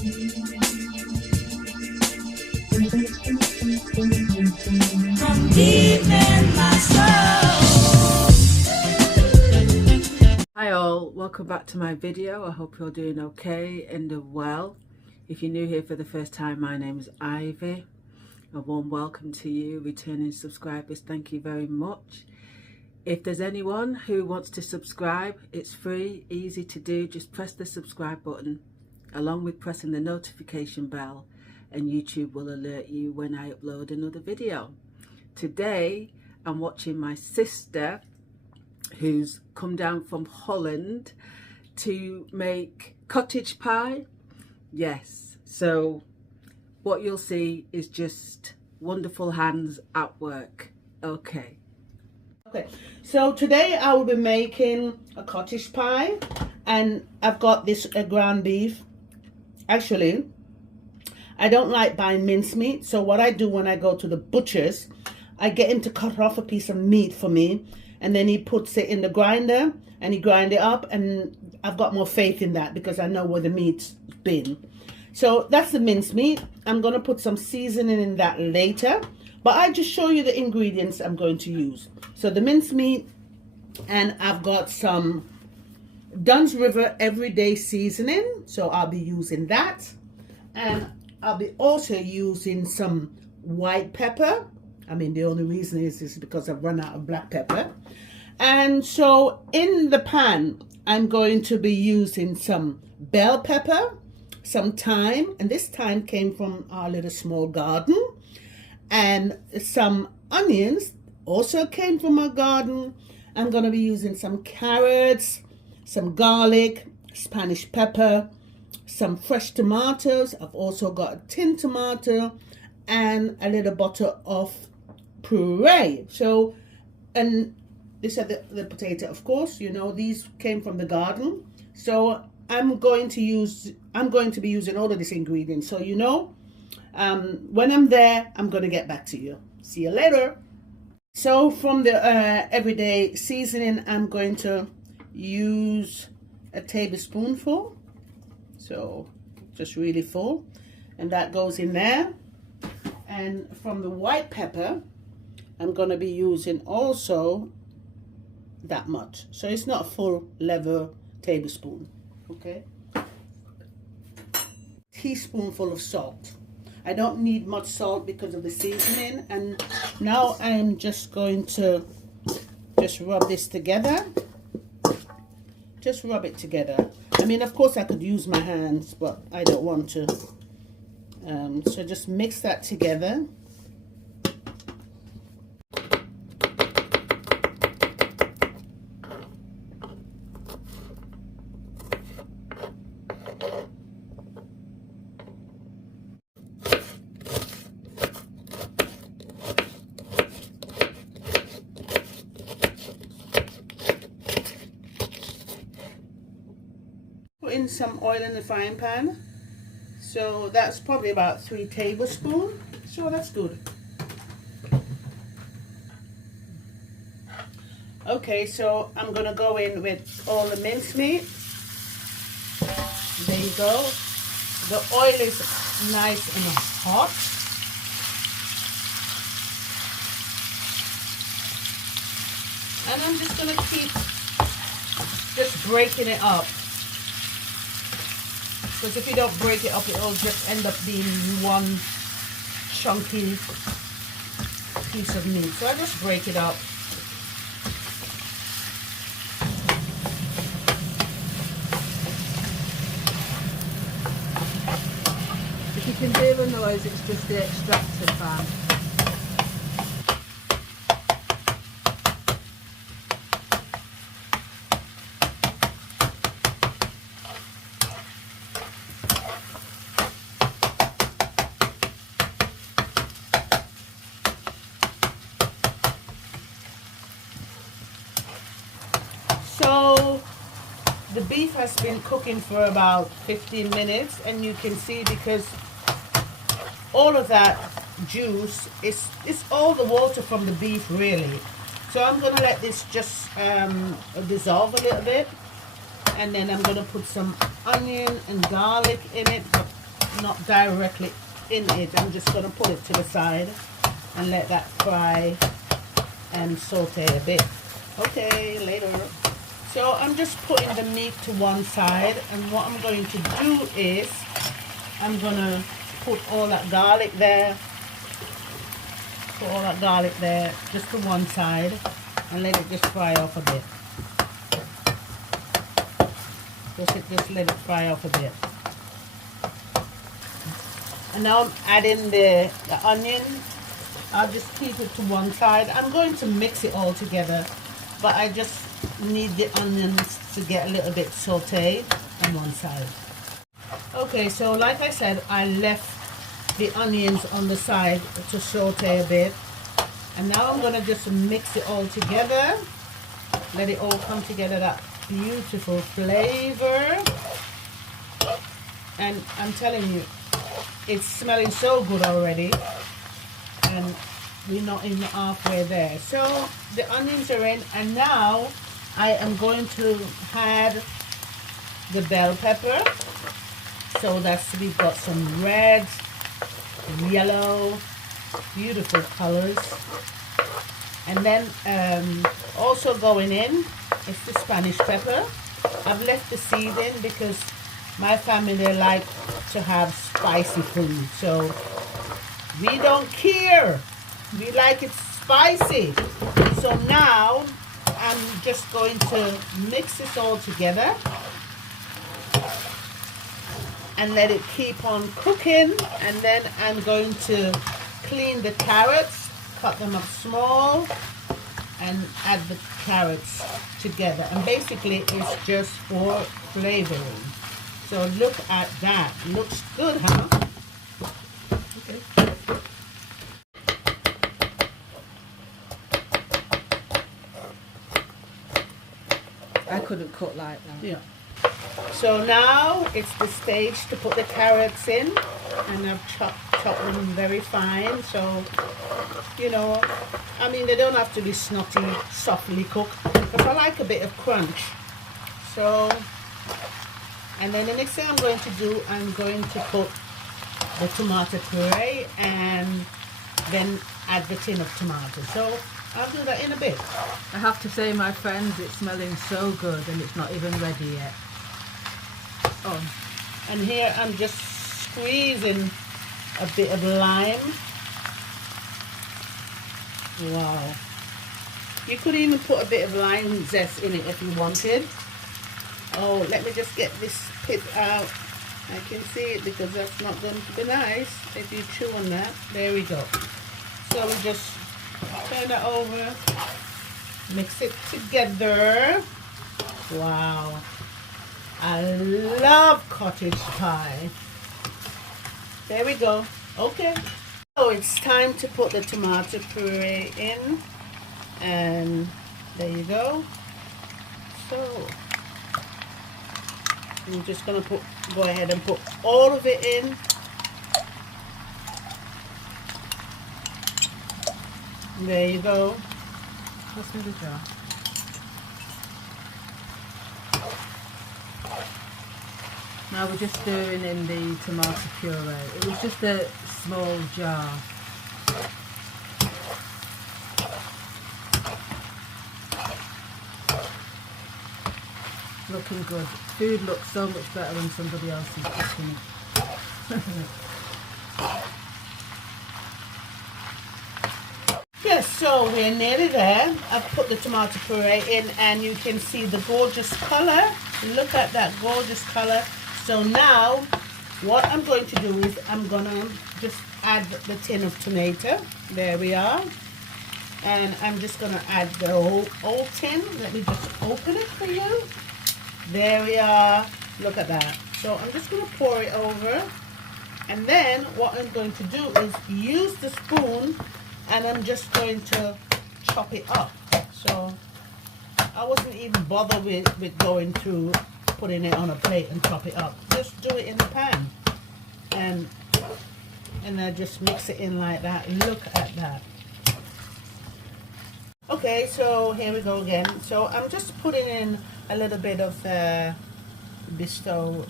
From deep in my soul. Hi all, welcome back to my video. I hope you're doing okay and well. If you're new here for the first time, my name is Ivy. A warm welcome to you, returning subscribers. Thank you very much. If there's anyone who wants to subscribe, it's free, easy to do. Just press the subscribe button along with pressing the notification bell, and YouTube will alert you when I upload another video. Today I'm watching my sister, who's come down from Holland to make cottage pie. Yes, so what you'll see is just wonderful hands at work. Okay, so today I will be making a cottage pie, and I've got this ground beef. Actually, I don't like buying mincemeat, so what I do when I go to the butcher's, I get him to cut off a piece of meat for me, and then he puts it in the grinder and he grinds it up, and I've got more faith in that because I know where the meat's been. So that's the mincemeat. I'm going to put some seasoning in that later, but I just show you the ingredients I'm going to use. So the mincemeat, and I've got some Dunn's River Everyday Seasoning, so I'll be using that, and I'll be also using some white pepper. I mean, the only reason is because I've run out of black pepper. And so in the pan, I'm going to be using some bell pepper, some thyme, and this thyme came from our little small garden, and some onions also came from our garden. I'm going to be using some carrots, some garlic, Spanish pepper, some fresh tomatoes. I've also got a tin tomato and a little bottle of puree. So, and these are the potato, of course, you know, these came from the garden. So I'm going to be using all of these ingredients. So, you know, when I'm there, I'm going to get back to you. See you later. So from the everyday seasoning, I'm going to use a tablespoonful. So just really full, and that goes in there. And from the white pepper, I'm going to be using also that much. So it's not a full level tablespoon. Okay. Teaspoonful of salt. I don't need much salt because of the seasoning. And now I'm just going to just rub this together. Just rub it together. I mean, of course I could use my hands, but I don't want to. So just mix that together. Put in some oil in the frying pan. So that's probably about 3 tablespoons. So that's good. Okay, so I'm gonna go in with all the mincemeat. There you go. The oil is nice and hot. And I'm just gonna keep just breaking it up. Because if you don't break it up, it'll just end up being one chunky piece of meat. So I just break it up. if you can hear the noise, it's just the extractor fan. So the beef has been cooking for about 15 minutes, and you can see because all of that juice is all the water from the beef really. So I'm going to let this just dissolve a little bit, and then I'm going to put some onion and garlic in it. not directly in it. I'm just going to put it to the side and let that fry and saute a bit. Okay, later. So I'm just putting the meat to one side, and what I'm going to do is I'm going to put all that garlic there. Put all that garlic there just to one side and let it just fry off a bit. Just let it fry off a bit. And now I'm adding the onion. I'll just keep it to one side. I'm going to mix it all together, but I just need the onions to get a little bit sauteed on one side. Okay, so like I said, I left the onions on the side to saute a bit, and now I'm going to just mix it all together. Let it all come together, that beautiful flavor. And I'm telling you, it's smelling so good already, and we're not even halfway there. So the onions are in, and now I am going to add the bell pepper. So we've got some red, yellow, beautiful colors. And then also going in is the Spanish pepper. I've left the seed in because my family like to have spicy food, so we don't care. We like it spicy. So now I'm just going to mix this all together and let it keep on cooking. And then I'm going to clean the carrots, cut them up small, and add the carrots together. And basically it's just for flavoring. So look at that. Looks good, huh? Okay. I couldn't cut like that. Yeah. So now it's the stage to put the carrots in, and I've chopped them very fine. So, you know, I mean, they don't have to be snotty, softly cooked, because I like a bit of crunch. So, and then the next thing I'm going to do, I'm going to put the tomato puree and then add the tin of tomatoes. So I'll do that in a bit. I have to say, my friends, it's smelling so good and it's not even ready yet. Oh, and here I'm just squeezing a bit of lime. Wow. You could even put a bit of lime zest in it if you wanted. Oh, let me just get this pit out. I can see it because that's not going to be nice if you chew on that. There we go. So we just turn that over, mix it together. Wow. I love cottage pie. There we go. Okay. So it's time to put the tomato puree in. And there you go. So I'm just going to go ahead and put all of it in. There you go. Pass me the jar. Now we're just stirring in the tomato puree. It was just a small jar. Looking good. Food looks so much better when somebody else is cooking it. Yes, so we're nearly there. I've put the tomato puree in and you can see the gorgeous color. Look at that gorgeous color. So now what I'm going to do is I'm going to just add the tin of tomato. There we are. And I'm just going to add the whole tin. Let me just open it for you. There we are. Look at that. So I'm just going to pour it over. And then what I'm going to do is use the spoon and I'm just going to chop it up. So I wasn't even bothered with going through putting it on a plate and chop it up. Just do it in the pan. And I just mix it in like that. Look at that. Okay, so here we go again. So I'm just putting in a little bit of Bisto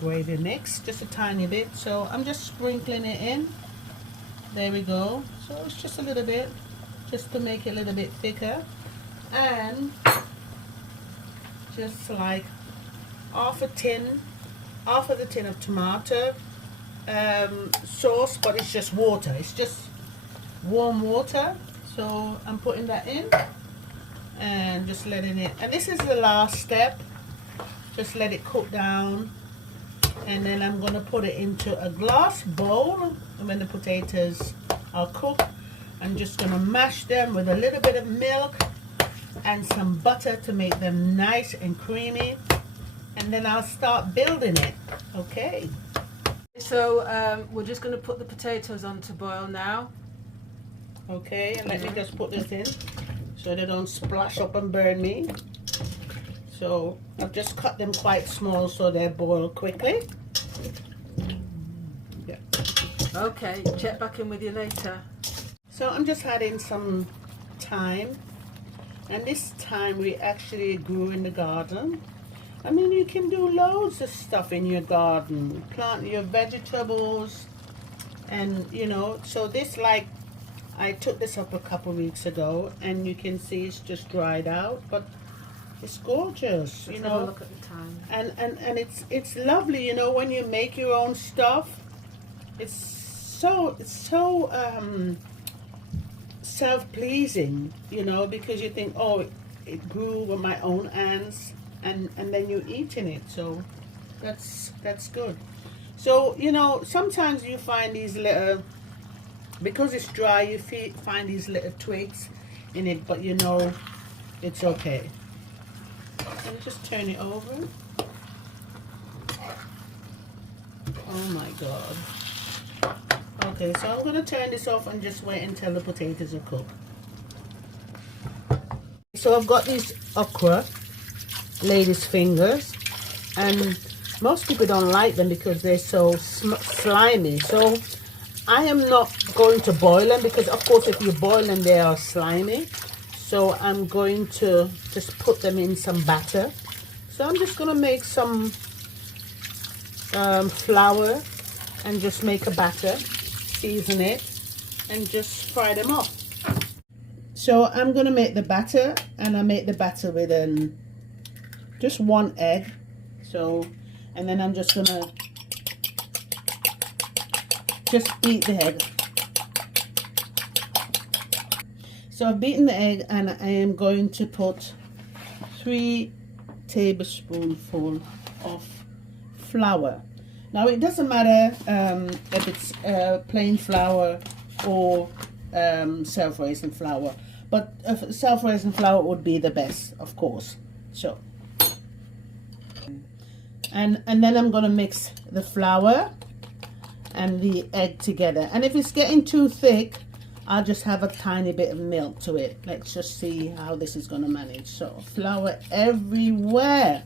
gravy mix, just a tiny bit. So I'm just sprinkling it in. There we go. So it's just a little bit, just to make it a little bit thicker. And just like half of the tin of tomato sauce, but it's just water. It's just warm water. So I'm putting that in and just letting it, and this is the last step. Just let it cook down, and then I'm going to put it into a glass bowl. And when the potatoes are cooked, I'm just going to mash them with a little bit of milk and some butter to make them nice and creamy, and then I'll start building it. Okay, So we're just going to put the potatoes on to boil now. okay, and let me just put this in so they don't splash up and burn me. So I've just cut them quite small so they boil quickly. Yeah. Okay, check back in with you later. So I'm just adding some thyme, and this thyme we actually grew in the garden. I mean, you can do loads of stuff in your garden, plant your vegetables, and you know, so this, like, I took this up a couple weeks ago, and you can see it's just dried out, but it's gorgeous. Let's you have know, a look at the time. and it's lovely, you know, when you make your own stuff. It's so self-pleasing, you know, because you think, oh, it grew with my own hands, and then you're eating it. So that's good. So, you know, sometimes you find these little, because it's dry, you find these little twigs in it, but you know it's okay. And just turn it over. Oh my god. Okay, so I'm going to turn this off and just wait until the potatoes are cooked. So I've got these okra, lady's fingers, and most people don't like them because they're so slimy. So I am not going to boil them, because of course if you boil them they are slimy. So I'm going to just put them in some batter. So I'm just going to make some flour and just make a batter, season it, and just fry them up. So I'm going to make the batter, and I make the batter with just one egg. So, and then I'm just going to beat the egg. So I've beaten the egg, and I am going to put 3 tablespoonfuls of flour. Now it doesn't matter if it's plain flour or self-raising flour, but self-raising flour would be the best, of course. So, and then I'm going to mix the flour and the egg together. And if it's getting too thick, I'll just have a tiny bit of milk to it. Let's just see how this is going to manage. So flour everywhere.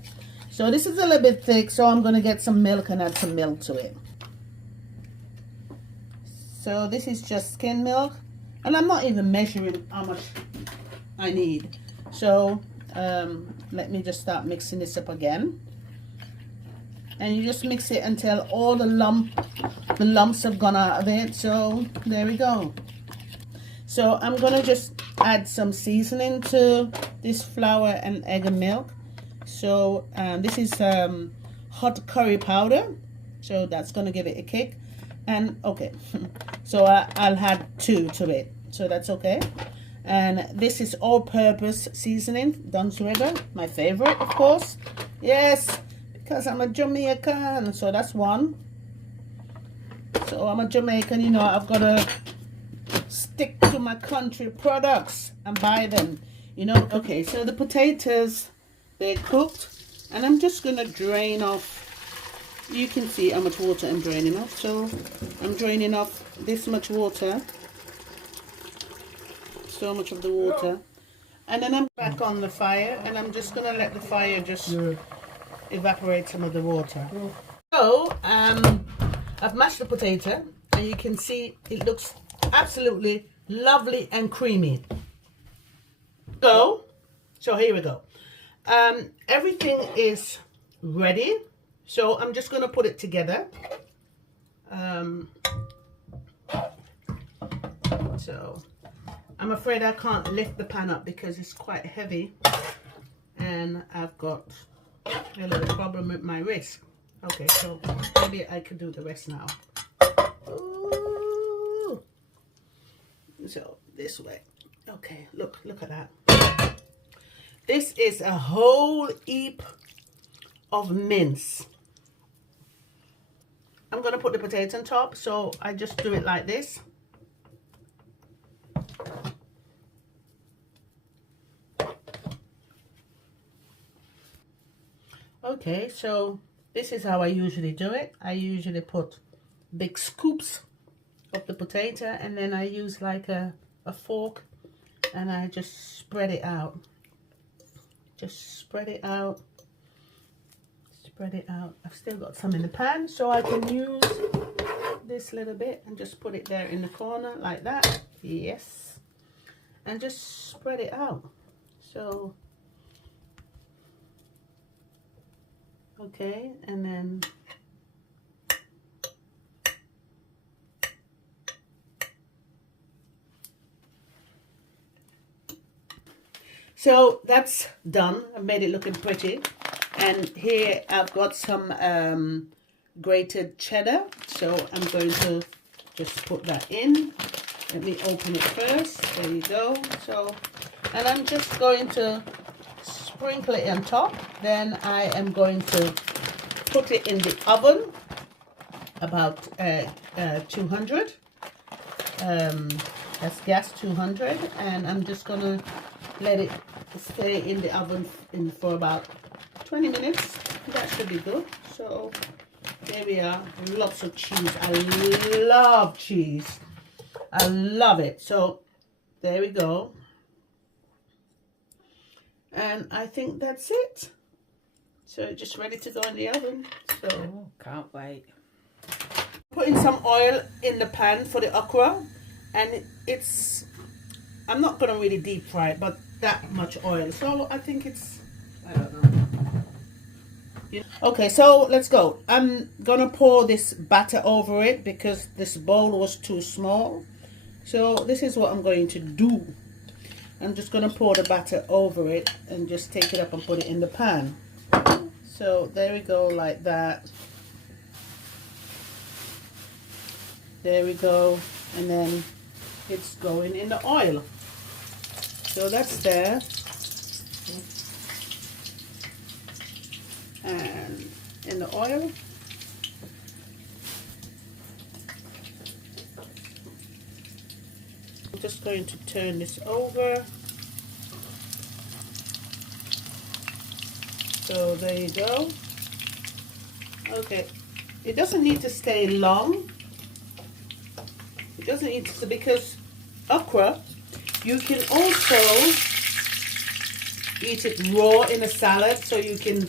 So this is a little bit thick, so I'm going to get some milk and add some milk to it. So this is just skim milk, and I'm not even measuring how much I need. So let me just start mixing this up again. And you just mix it until all the lumps have gone out of it. So there we go. So I'm going to just add some seasoning to this flour and egg and milk. So this is hot curry powder. So that's going to give it a kick. And okay, so I'll add 2 to it. So that's okay. And this is all-purpose seasoning, Dunn's River, my favorite, of course. Yes, because I'm a Jamaican. So that's 1. So I'm a Jamaican, you know, I've got to stick to my country products and buy them, you know. Okay, so the potatoes, they're cooked, and I'm just going to drain off. You can see how much water I'm draining off. So I'm draining off this much water, so much of the water, and then I'm back on the fire, and I'm just going to let the fire just evaporate some of the water. So I've mashed the potato, and you can see it looks absolutely lovely and creamy. So here we go. Everything is ready. So I'm just going to put it together. So I'm afraid I can't lift the pan up because it's quite heavy and I've got a little problem with my wrist. Okay, so maybe I can do the rest now. Ooh. So this way. Okay, look at that. This is a whole heap of mince. I'm going to put the potato on top, so I just do it like this. Okay, so this is how I usually do it. I usually put big scoops of the potato and then I use like a fork and I just spread it out. Just spread it out. Spread it out. I've still got some in the pan, so I can use this little bit and just put it there in the corner like that. Yes. And just spread it out. So, okay, and then so that's done. I've made it looking pretty. And here I've got some grated cheddar. So I'm going to just put that in. Let me open it first. There you go. So, and I'm just going to sprinkle it on top. Then I am going to put it in the oven, about 200. That's gas 200. And I'm just going to let it stay in the oven for about 20 minutes. That should be good. So there we are. Lots of cheese. I love cheese. I love it. So there we go. And I think that's it. So just ready to go in the oven. So Can't wait. putting some oil in the pan for the okra, and I'm not going to really deep fry it, but that much oil. So I think it's, I don't know. Okay, so let's go. I'm gonna pour this batter over it because this bowl was too small. So this is what I'm going to do. I'm just gonna pour the batter over it and just take it up and put it in the pan. So there we go, like that. There we go, and then it's going in the oil. So that's there. And in the oil. I'm just going to turn this over. So there you go. Okay, it doesn't need to stay long. It doesn't need to, because okra, you can also eat it raw in a salad, so you can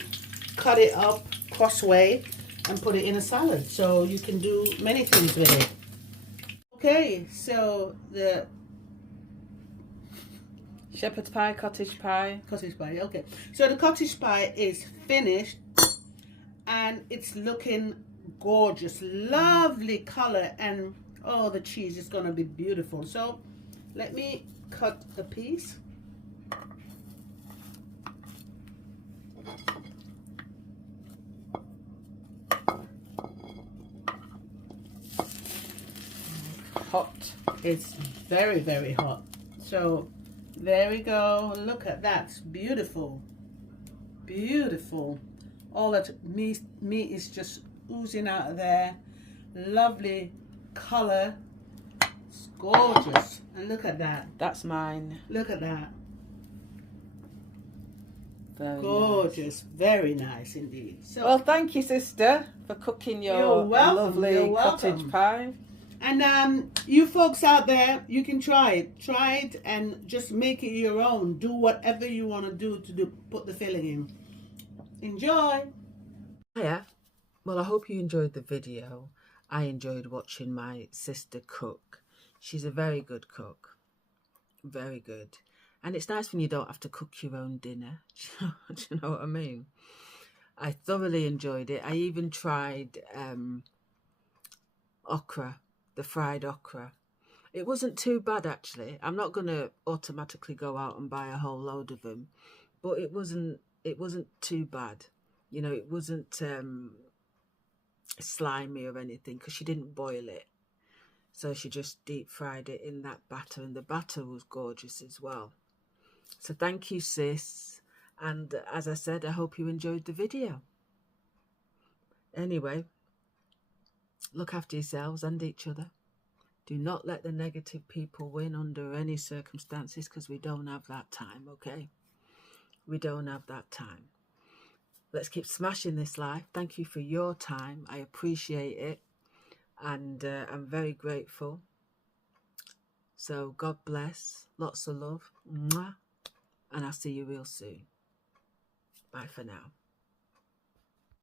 cut it up crossway and put it in a salad. So you can do many things with it. Okay, so the Shepherd's pie, cottage pie. cottage pie, okay. So the cottage pie is finished and it's looking gorgeous. Lovely color, and oh, the cheese is gonna be beautiful. So let me cut a piece. Hot. It's very, very hot. So there we go. Look at that. It's beautiful. Beautiful. All that meat is just oozing out of there. Lovely color. It's gorgeous. And look at that. That's mine. Look at that. Very Gorgeous. nice. Very nice indeed. So, Well, thank you, sister, for cooking your You're welcome. lovely You're cottage welcome. pie. and you folks out there, you can try it. Try it and just make it your own. Do whatever you want to do put the filling in. Enjoy. Yeah. Well, I hope you enjoyed the video. I enjoyed watching my sister cook. She's a very good cook. Very good. And it's nice when you don't have to cook your own dinner. Do you know what I mean? I thoroughly enjoyed it. I even tried okra, the fried okra. It wasn't too bad, actually. I'm not going to automatically go out and buy a whole load of them, but it wasn't too bad. You know, it wasn't slimy or anything because she didn't boil it. So she just deep fried it in that batter, and the batter was gorgeous as well. So thank you, sis. And as I said, I hope you enjoyed the video. Anyway, look after yourselves and each other. Do not let the negative people win under any circumstances, because we don't have that time, okay? We don't have that time. Let's keep smashing this life. Thank you for your time. I appreciate it. And I'm very grateful. So God bless. Lots of love. Mwah. And I'll see you real soon. Bye for now.